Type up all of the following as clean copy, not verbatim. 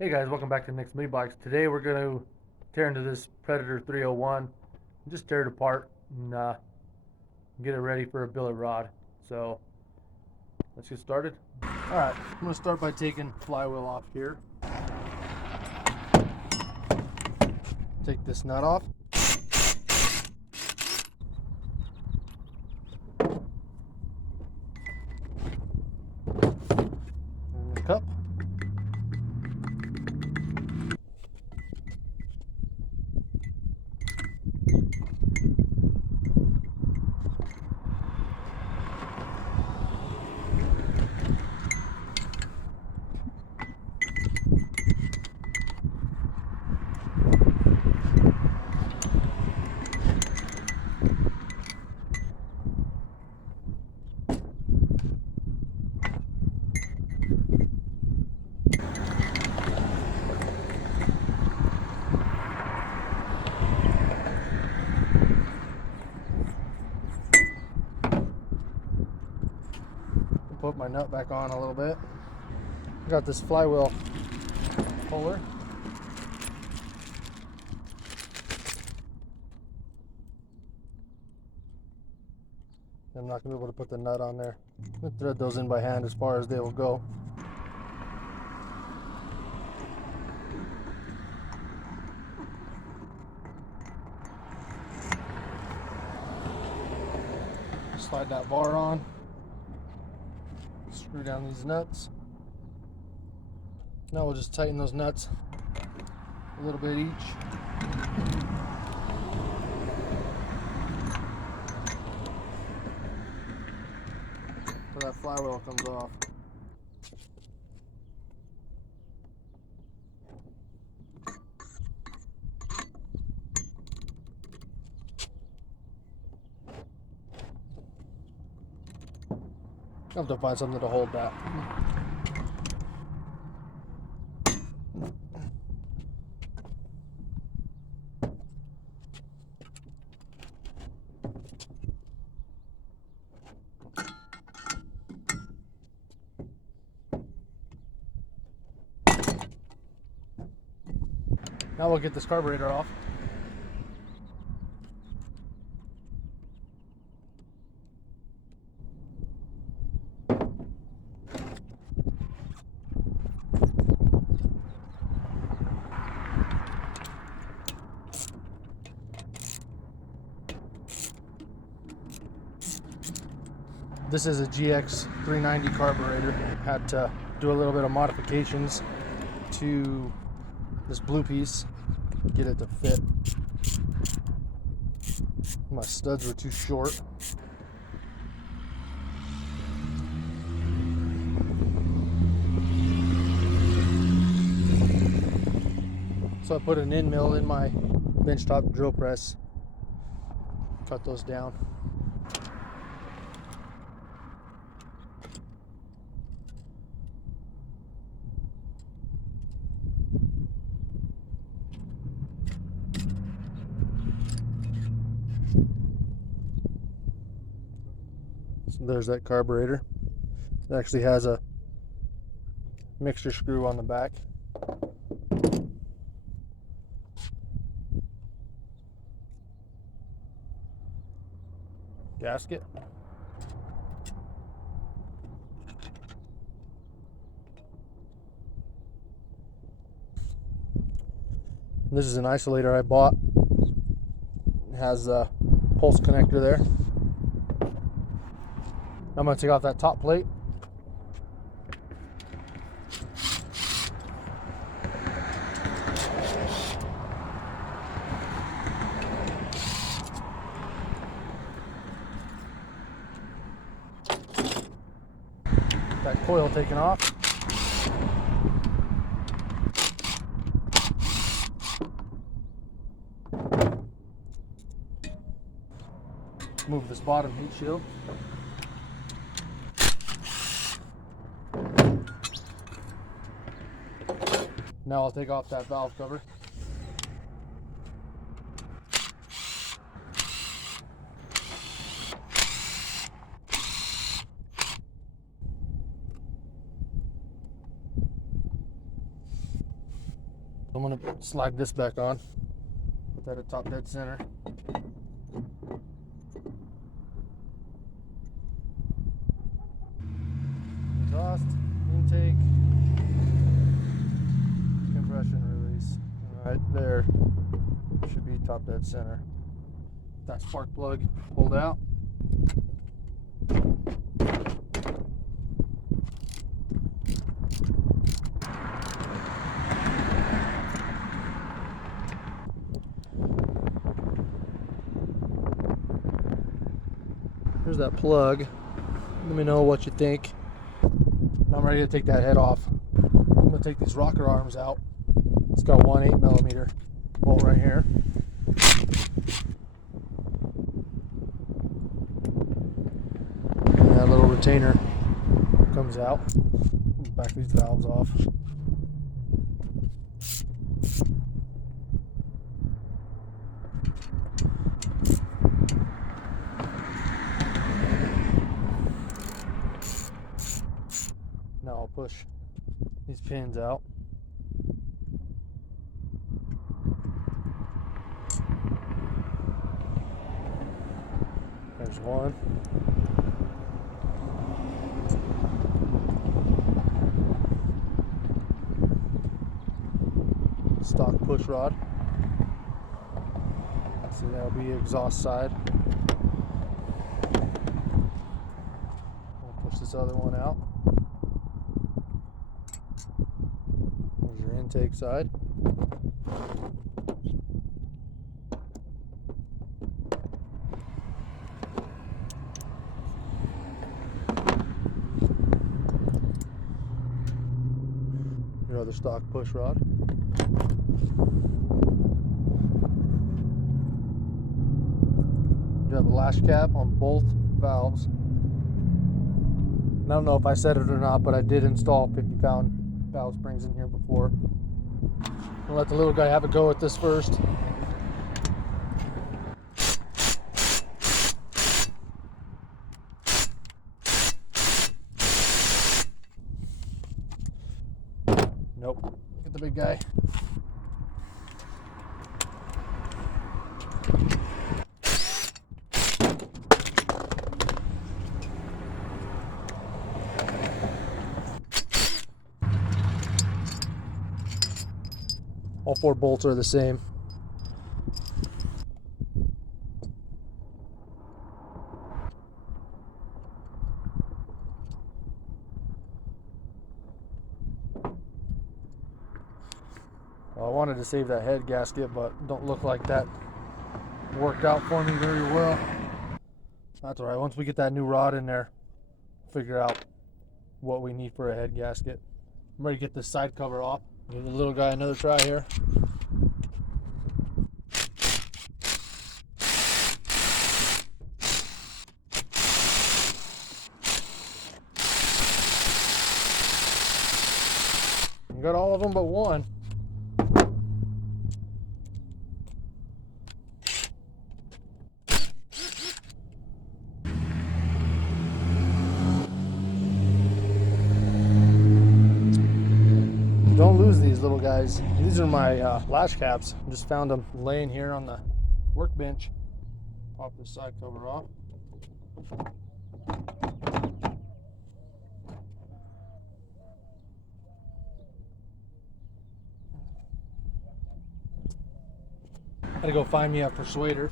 Hey guys, welcome back to Nicsminibikes. Today we're going to tear into this Predator 301 and just tear it apart and get it ready for a billet rod. So let's get started. Alright, I'm going to start by taking flywheel off here. Take this nut off. And the cup. Put my nut back on a little bit. Got this flywheel puller. I'm not going to be able to put the nut on there. I'll thread those in by hand as far as they will go. Slide that bar on. Screw down these nuts. Now we'll just tighten those nuts a little bit each. So that flywheel comes off. I'll have to find something to hold that. Now we'll get this carburetor off. This is a GX390 carburetor. Had to do a little bit of modifications to this blue piece, get it to fit. My studs were too short. So I put an end mill in my benchtop drill press, cut those down. So there's that carburetor. It actually has a mixture screw on the back. Gasket. This is an isolator I bought. It has a pulse connector there. I'm going to take off that top plate. That coil taken off. Move this bottom heat shield. Now I'll take off that valve cover. I'm gonna slide this back on. Put that at top dead center. Exhaust, intake, compression release. Right there should be top dead center. That spark plug pulled out. Here's that plug. Let me know what you think. Now I'm ready to take that head off. I'm going to take these rocker arms out. It's got one 8mm bolt right here. And that little retainer comes out. Back these valves off. Now I'll push these pins out. There's one. Stock push rod. So that'll be exhaust side. I'll push this other one out. There's your intake side. Your other stock push rod. You have a lash cap on both valves. And I don't know if I said it or not, but I did install 50-pound valve springs in here before. I'll let the little guy have a go at this first. Nope. Get the big guy. All 4 bolts are the same. Well, I wanted to save that head gasket, but don't look like that worked out for me very well. That's alright. Once we get that new rod in there, figure out what we need for a head gasket. I'm ready to get this side cover off. Give the little guy another try here. I got all of them but one. Don't lose these little guys. These are my lash caps. I just found them laying here on the workbench. Pop this side cover off. Gotta go find me a persuader.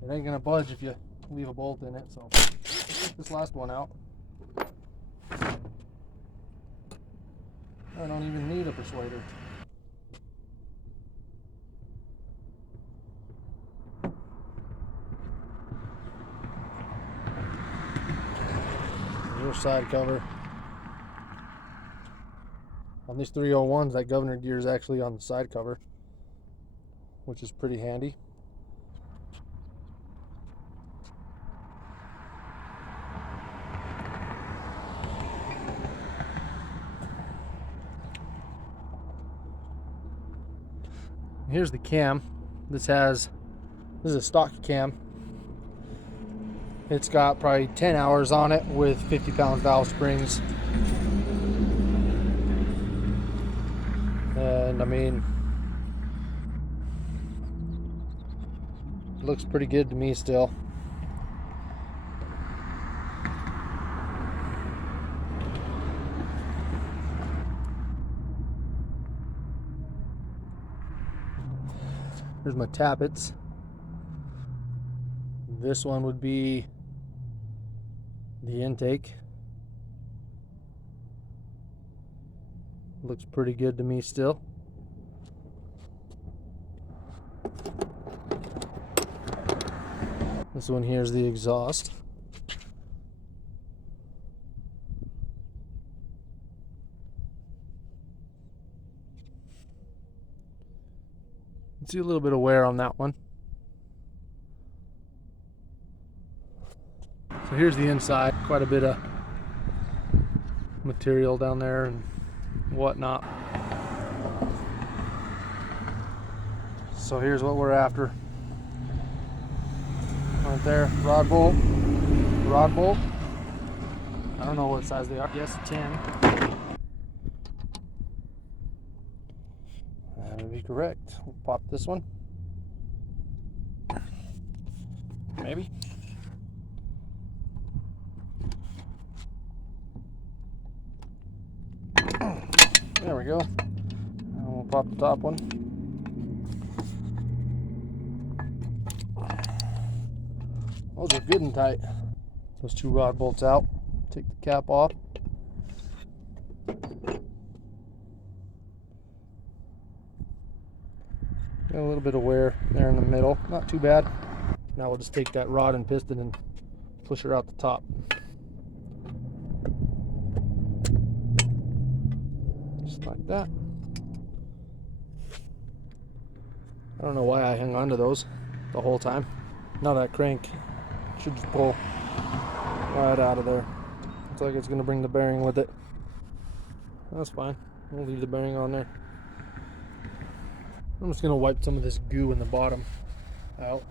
It ain't gonna budge if you leave a bolt in it, so take this last one out. I don't even need a persuader. Your side cover. On these 301s, that governor gear is actually on the side cover, which is pretty handy. Here's the cam. This is a stock cam. It's got probably 10 hours on it with 50-pound valve springs. And I mean, it looks pretty good to me still. Here's my tappets. This one would be the intake. Looks pretty good to me still. This one here is the exhaust. See a little bit of wear on that one. So here's the inside. Quite a bit of material down there and whatnot. So here's what we're after. Right there, rod bolt. I don't know what size they are. Yes, 10. That would be correct. We'll pop this one. Maybe. There we go. And we'll pop the top one. Those are good and tight. Those two rod bolts out. Take the cap off. Got a little bit of wear there in the middle. Not too bad. Now we'll just take that rod and piston and push her out the top. Just like that. I don't know why I hung on to those the whole time. Now that crank should just pull right out of there. Looks like it's going to bring the bearing with it. That's fine. We'll leave the bearing on there. I'm just going to wipe some of this goo in the bottom out.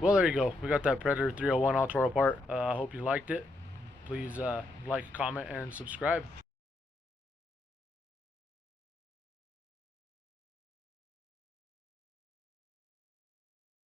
Well, there you go. We got that Predator 301 all tore apart. I hope you liked it. Please like, comment, and subscribe.